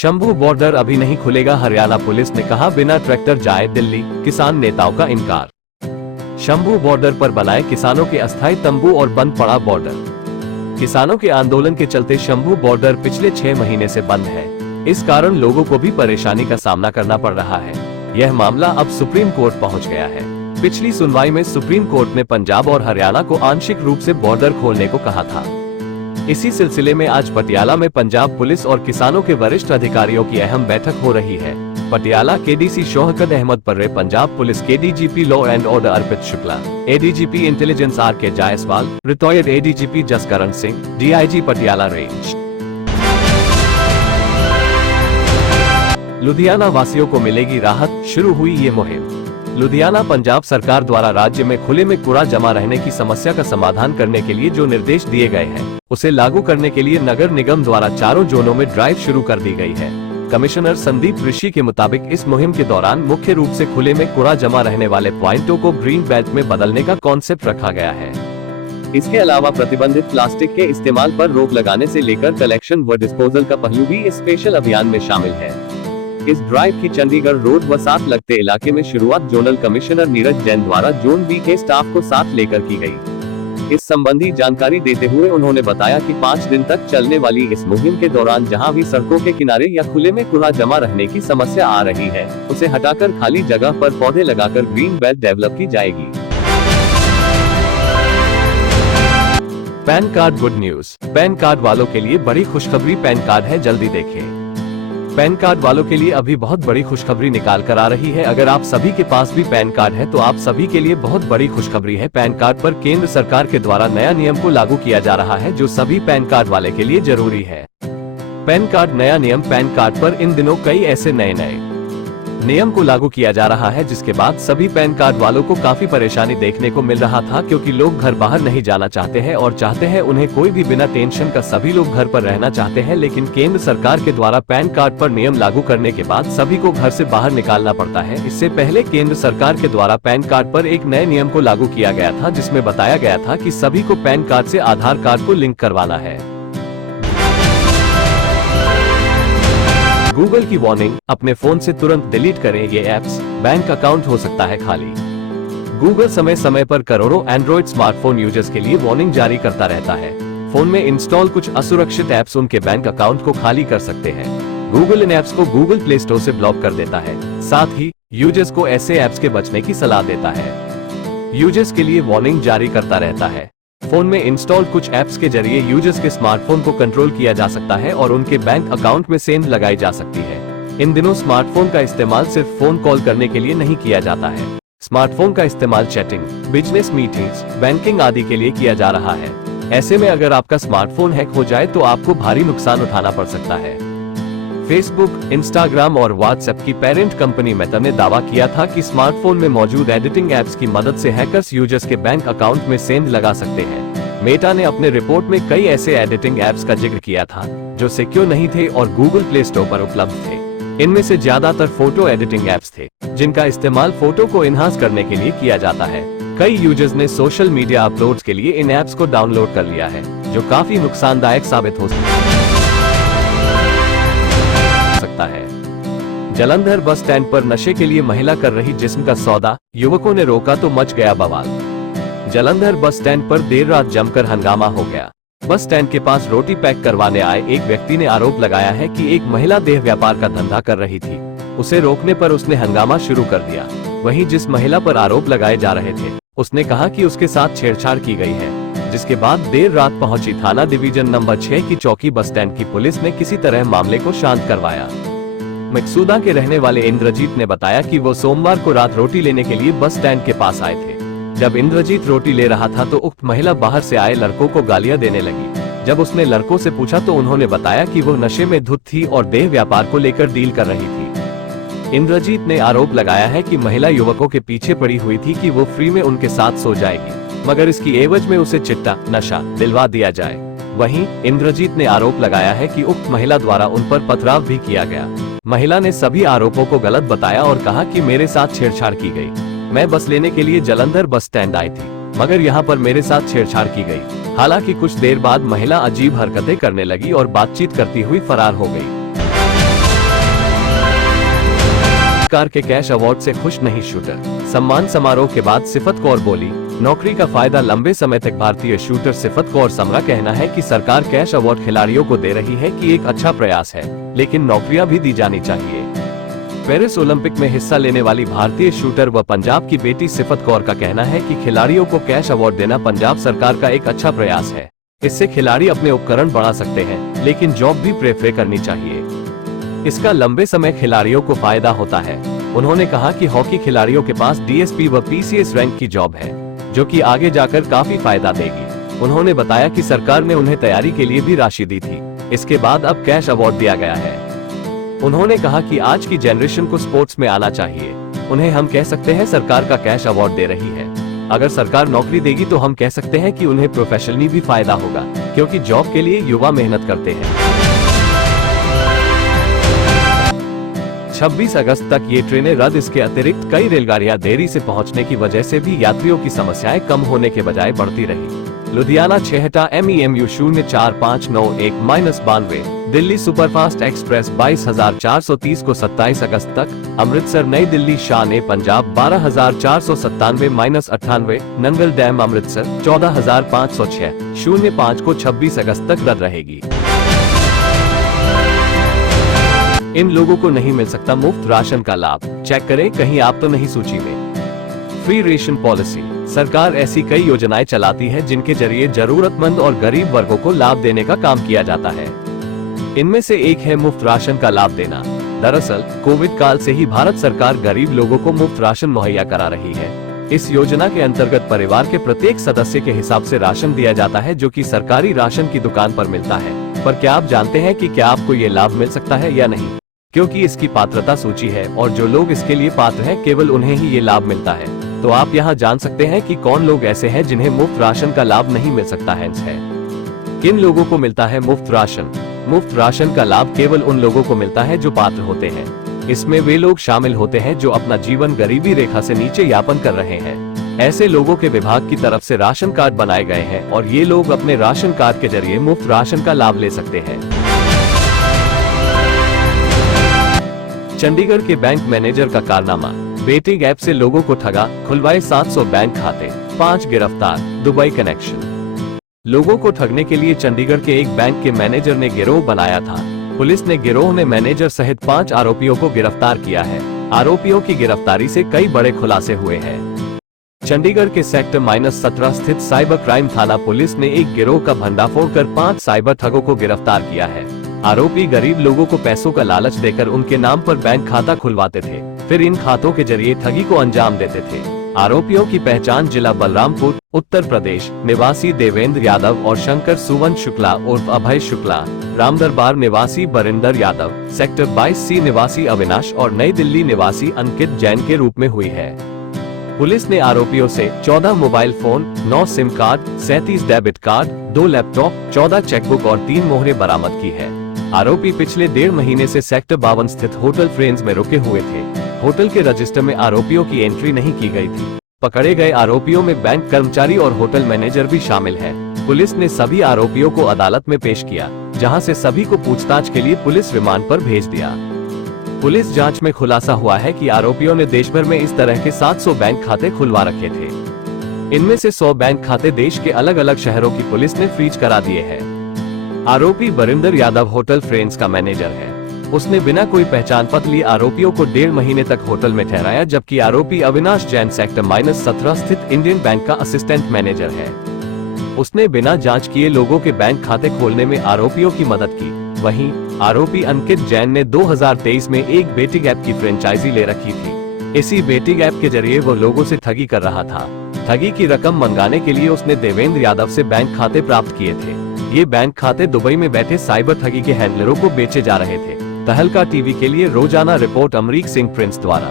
Shambhu border अभी नहीं खुलेगा, हरियाणा पुलिस ने कहा बिना ट्रैक्टर जाए दिल्ली, किसान नेताओं का इनकार। शंभू बॉर्डर पर बनाए किसानों के अस्थायी तंबू और बंद पड़ा बॉर्डर। किसानों के आंदोलन के चलते शंभू बॉर्डर पिछले 6 महीने से बंद है। इस कारण लोगों को भी परेशानी का सामना करना पड़ रहा है। यह मामला अब सुप्रीम कोर्ट पहुंच गया है। पिछली सुनवाई में सुप्रीम कोर्ट ने पंजाब और हरियाणा को आंशिक रूप से बॉर्डर खोलने को कहा था। इसी सिलसिले में आज पटियाला में पंजाब पुलिस और किसानों के वरिष्ठ अधिकारियों की अहम बैठक हो रही है। पटियाला केडीसी शौकत अहमद पर्रे, पंजाब पुलिस के DGP law and order Arpit Shukla, ADGP intelligence RK Jaiswal, retired ADGP Jaskaran Singh, DIG Patiala range. Ludhiana वासियों को मिलेगी राहत, शुरू हुई ये मुहिम। लुधियाना पंजाब सरकार द्वारा राज्य में खुले में कूड़ा जमा रहने की समस्या का समाधान करने के लिए जो निर्देश दिए गए हैं, उसे लागू करने के लिए नगर निगम द्वारा 4 जोनों में ड्राइव शुरू कर दी गई है। कमिश्नर संदीप ऋषि के मुताबिक इस मुहिम के दौरान मुख्य रूप से खुले में कूड़ा जमा रहने वाले पॉइंटों को ग्रीन बेल्ट में बदलने का कॉन्सेप्ट रखा गया है। इसके अलावा प्रतिबंधित प्लास्टिक के इस्तेमाल पर रोक लगाने से लेकर कलेक्शन व डिस्पोजल का पहलू भी इस स्पेशल अभियान में शामिल है। इस ड्राइव की चंडीगढ़ रोड व साथ लगते इलाके में शुरुआत जोनल कमिश्नर नीरज जैन द्वारा जोन बी के स्टाफ को साथ लेकर की गई। इस संबंधी जानकारी देते हुए उन्होंने बताया कि 5 दिन तक चलने वाली इस मुहिम के दौरान जहां भी सड़कों के किनारे या खुले में कूड़ा जमा रहने की समस्या आ रही है, उसे हटाकर खाली जगह पर पौधे लगाकर ग्रीन बेल्ट डेवलप की जाएगी। Pan card good news. Pan card वालों के लिए बड़ी खुशखबरी, पैन कार्ड है जल्दी देखें। पैन कार्ड वालों के लिए अभी बहुत बड़ी खुशखबरी निकाल कर आ रही है। अगर आप सभी के पास भी पैन कार्ड है तो आप सभी के लिए बहुत बड़ी खुशखबरी है। पैन कार्ड पर केंद्र सरकार के द्वारा नया नियम को लागू किया जा रहा है, जो सभी पैन कार्ड वाले के लिए जरूरी है। पैन कार्ड नया नियम। पैन कार्ड पर इन दिनों कई ऐसे नए नियम को लागू किया जा रहा है, जिसके बाद सभी पैन कार्ड वालों को काफी परेशानी देखने को मिल रहा था, क्योंकि लोग घर बाहर नहीं जाना चाहते हैं और चाहते हैं उन्हें कोई भी बिना टेंशन का। सभी लोग घर पर रहना चाहते हैं, लेकिन केंद्र सरकार के द्वारा पैन कार्ड पर नियम लागू करने के बाद सभी को घर से बाहर निकालना पड़ता है। इससे पहले केंद्र सरकार के द्वारा पैन कार्ड पर एक नए नियम को लागू किया गया था, जिसमें बताया गया था कि सभी को पैन कार्ड से आधार कार्ड को लिंक करवाना है। गूगल की वार्निंग, अपने फोन से तुरंत डिलीट करें ये ऐप्स, बैंक अकाउंट हो सकता है खाली। गूगल समय समय पर करोड़ों एंड्रॉइड स्मार्टफोन यूजर्स के लिए वार्निंग जारी करता रहता है। फोन में इंस्टॉल कुछ असुरक्षित ऐप्स उनके बैंक अकाउंट को खाली कर सकते हैं। गूगल इन ऐप्स को गूगल प्ले स्टोर से ब्लॉक कर देता है। साथ ही यूजर्स को ऐसे ऐप्स के बचने की सलाह देता है। यूजर्स के लिए वार्निंग जारी करता रहता है। फोन में इंस्टॉल कुछ ऐप्स के जरिए यूजर्स के स्मार्टफोन को कंट्रोल किया जा सकता है और उनके बैंक अकाउंट में सेंध लगाई जा सकती है। इन दिनों स्मार्टफोन का इस्तेमाल सिर्फ फोन कॉल करने के लिए नहीं किया जाता है। स्मार्टफोन का इस्तेमाल चैटिंग, बिजनेस मीटिंग्स, बैंकिंग आदि के लिए किया जा रहा है। ऐसे में अगर आपका स्मार्टफोन हैक हो जाए तो आपको भारी नुकसान उठाना पड़ सकता है। फेसबुक, इंस्टाग्राम और व्हाट्सएप की पेरेंट कंपनी मेटा ने दावा किया था कि स्मार्टफोन में मौजूद एडिटिंग ऐप्स की मदद से हैकर्स यूजर्स के बैंक अकाउंट में सेंध लगा सकते हैं। मेटा ने अपने रिपोर्ट में कई ऐसे एडिटिंग ऐप्स का जिक्र किया था जो सिक्योर नहीं थे और गूगल प्ले स्टोर पर उपलब्ध थे। इनमें से ज्यादातर फोटो एडिटिंग ऐप्स थे, जिनका इस्तेमाल फोटो को इनहांस करने के लिए किया जाता है। कई यूजर्स ने सोशल मीडिया अपलोड्स के लिए इन ऐप्स को डाउनलोड कर लिया है, जो काफी नुकसानदायक साबित हो सकता है। जालंधर बस स्टैंड पर नशे के लिए महिला कर रही जिस्म का सौदा, युवकों ने रोका तो मच गया बवाल। जालंधर बस स्टैंड पर देर रात जमकर हंगामा हो गया। बस स्टैंड के पास रोटी पैक करवाने आए एक व्यक्ति ने आरोप लगाया है कि एक महिला देह व्यापार का धंधा कर रही थी। उसे रोकने पर उसने हंगामा शुरू कर दिया। वहीं जिस महिला पर आरोप लगाए जा रहे थे, उसने कहा कि उसके साथ छेड़छाड़ की गई है, जिसके बाद देर रात पहुंची थाना डिवीजन नंबर 6 की चौकी बस स्टैंड की पुलिस ने किसी तरह मामले को शांत करवाया। मकसूदा के रहने वाले इंद्रजीत ने बताया कि वो सोमवार को रात रोटी लेने के लिए बस स्टैंड के पास आए थे। जब इंद्रजीत रोटी ले रहा था तो उक्त महिला बाहर से आए लड़कों को गालियां देने लगी। जब उसने लड़कों से पूछा तो उन्होंने बताया कि वो नशे में धुत थी और देह व्यापार को लेकर डील कर रही थी। इंद्रजीत ने आरोप लगाया है कि महिला युवकों के पीछे पड़ी हुई थी कि वो फ्री में उनके साथ सो जाएगी, मगर इसकी एवज में उसे चिट्टा नशा दिलवा दिया जाए। वहीं इंद्रजीत ने आरोप लगाया है कि उक्त महिला द्वारा उन पर पथराव भी किया गया। महिला ने सभी आरोपों को गलत बताया और कहा कि मेरे साथ छेड़छाड़ की गई। मैं बस लेने के लिए जालंधर बस स्टैंड आई थी, मगर यहाँ पर मेरे साथ छेड़छाड़ की गई। हालांकि कुछ देर बाद महिला अजीब हरकतें करने लगी और बातचीत करती हुई फरार हो गई। सरकार के कैश अवार्ड से खुश नहीं शूटर। सम्मान समारोह के बाद सिफत कौर बोली, नौकरी का फायदा लंबे समय तक। भारतीय शूटर सिफत कौर समरा कहना है कि सरकार कैश अवार्ड खिलाड़ियों को दे रही है कि एक अच्छा प्रयास है, लेकिन नौकरियां भी दी जानी चाहिए। पेरिस ओलंपिक में हिस्सा लेने वाली भारतीय शूटर व पंजाब की बेटी सिफत कौर का कहना है कि खिलाड़ियों को कैश अवार्ड देना पंजाब सरकार का एक अच्छा प्रयास है। इससे खिलाड़ी अपने उपकरण बढ़ा सकते हैं, लेकिन जॉब भी प्रेफर करनी चाहिए। इसका लंबे समय खिलाड़ियों को फायदा होता है। उन्होंने कहा कि हॉकी खिलाड़ियों के पास डीएसपी व पीसीएस रैंक की जॉब है, जो कि आगे जाकर काफी फायदा देगी। उन्होंने बताया कि सरकार ने उन्हें तैयारी के लिए भी राशि दी थी, इसके बाद अब कैश अवार्ड दिया गया है। उन्होंने कहा कि आज की जनरेशन को स्पोर्ट्स में आना चाहिए। उन्हें हम कह सकते हैं सरकार का कैश अवार्ड दे रही है। अगर सरकार नौकरी देगी तो हम कह सकते हैं कि उन्हें प्रोफेशनली भी फायदा होगा, क्योंकि जॉब के लिए युवा मेहनत करते हैं। 26 अगस्त तक ये ट्रेनें रद्द। इसके अतिरिक्त कई रेलगाड़ियां देरी से पहुंचने की वजह से भी यात्रियों की समस्याएं कम होने के बजाय बढ़ती रही। Ludhiana Chheharta MEMU 04591-92, Delhi superfast express 22,430 को 27 अगस्त तक, अमृतसर नई दिल्ली शान ए पंजाब 12,497-98, नंगल डैम अमृतसर 14,506-05 को 26 अगस्त तक रद्द रहेगी। इन लोगों को नहीं मिल सकता मुफ्त राशन का लाभ। चेक करें कहीं आप तो नहीं सूची में। Free ration policy. सरकार ऐसी कई योजनाएं चलाती है जिनके जरिए जरूरतमंद और गरीब वर्गों को लाभ देने का काम किया जाता है। इनमें से एक है मुफ्त राशन का लाभ देना। दरअसल कोविड काल से ही भारत सरकार गरीब लोगों को मुफ्त राशन मुहैया करा रही है। इस योजना के अंतर्गत परिवार के प्रत्येक सदस्य के हिसाब से राशन दिया जाता है, जो कि सरकारी राशन की दुकान पर मिलता है। पर क्या आप जानते हैं कि क्या आपको ये लाभ मिल सकता है या नहीं? क्योंकि इसकी पात्रता सूची है और जो लोग इसके लिए पात्र हैं केवल उन्हें ही ये लाभ मिलता है। तो आप यहाँ जान सकते हैं कि कौन लोग ऐसे हैं जिन्हें मुफ्त राशन का लाभ नहीं मिल सकता है। किन लोगों को मिलता है मुफ्त राशन? मुफ्त राशन का लाभ केवल उन लोगों को मिलता है जो पात्र होते हैं। इसमें वे लोग शामिल होते हैं जो अपना जीवन गरीबी रेखा से नीचे यापन कर रहे हैं। ऐसे लोगों के विभाग की तरफ से राशन कार्ड बनाए गए हैं और ये लोग अपने राशन कार्ड के जरिए मुफ्त राशन का लाभ ले सकते हैं। चंडीगढ़ के बैंक मैनेजर का कारनामा। बेटिंग ऐप से लोगों को ठगा, खुलवाए 700 बैंक खाते, 5 गिरफ्तार। Dubai connection. लोगों को ठगने के लिए चंडीगढ़ के एक बैंक के मैनेजर ने गिरोह बनाया था। पुलिस ने गिरोह में मैनेजर सहित 5 आरोपियों को गिरफ्तार किया है। आरोपियों की गिरफ्तारी से कई बड़े खुलासे हुए हैं। चंडीगढ़ के सेक्टर -17 स्थित साइबर क्राइम थाना पुलिस ने एक गिरोह का भंडाफोड़ कर 5 साइबर ठगों को गिरफ्तार किया है। आरोपी गरीब लोगों को पैसों का लालच देकर उनके नाम पर बैंक खाता खुलवाते थे, फिर इन खातों के जरिए ठगी को अंजाम देते थे। आरोपियों की पहचान जिला बलरामपुर, उत्तर प्रदेश निवासी देवेंद्र यादव और शंकर सुवन शुक्ला उर्फ अभय शुक्ला, रामदरबार निवासी बरिंदर यादव, सेक्टर 22C निवासी अविनाश और नई दिल्ली निवासी अंकित जैन के रूप में हुई है। पुलिस ने आरोपियों से 14 mobile phone, 9 SIM card, 37 debit card, 2 laptop, 14 chequebook और 3 मोहरें बरामद की है। आरोपी पिछले 1.5 महीने से सेक्टर 52 स्थित होटल फ्रेंड्स में रुके हुए थे। होटल के रजिस्टर में आरोपियों की एंट्री नहीं की गई थी। पकड़े गए आरोपियों में बैंक कर्मचारी और होटल मैनेजर भी शामिल है। पुलिस ने सभी आरोपियों को अदालत में पेश किया, जहां से सभी को पूछताछ के लिए पुलिस रिमांड पर भेज दिया। पुलिस जांच में खुलासा हुआ है कि आरोपियों ने देश भर में इस तरह के 700 बैंक खाते खुलवा रखे थे। इनमें से 100 बैंक खाते देश के अलग अलग शहरों की पुलिस ने फ्रीज करा दिए हैं। आरोपी बरिंदर यादव होटल फ्रेंड्स का मैनेजर है। उसने बिना कोई पहचान पत्र लिए आरोपियों को 1.5 महीने तक होटल में ठहराया, जबकि आरोपी अविनाश जैन सेक्टर -17 स्थित इंडियन बैंक का असिस्टेंट मैनेजर है। उसने बिना जांच किए लोगों के बैंक खाते खोलने में आरोपियों की मदद की। वहीं आरोपी अंकित जैन ने 2023 में एक बेटिंग ऐप की फ्रेंचाइजी ले रखी थी। इसी बेटिंग ऐप के जरिए वो लोगों से ठगी कर रहा था। ठगी की रकम मंगाने के लिए उसने देवेंद्र यादव से बैंक खाते प्राप्त किए थे। ये बैंक खाते दुबई में बैठे साइबर ठगी के हैंडलरों को बेचे जा रहे थे। तहलका टीवी के लिए रोजाना रिपोर्ट अमरीक सिंह प्रिंस द्वारा।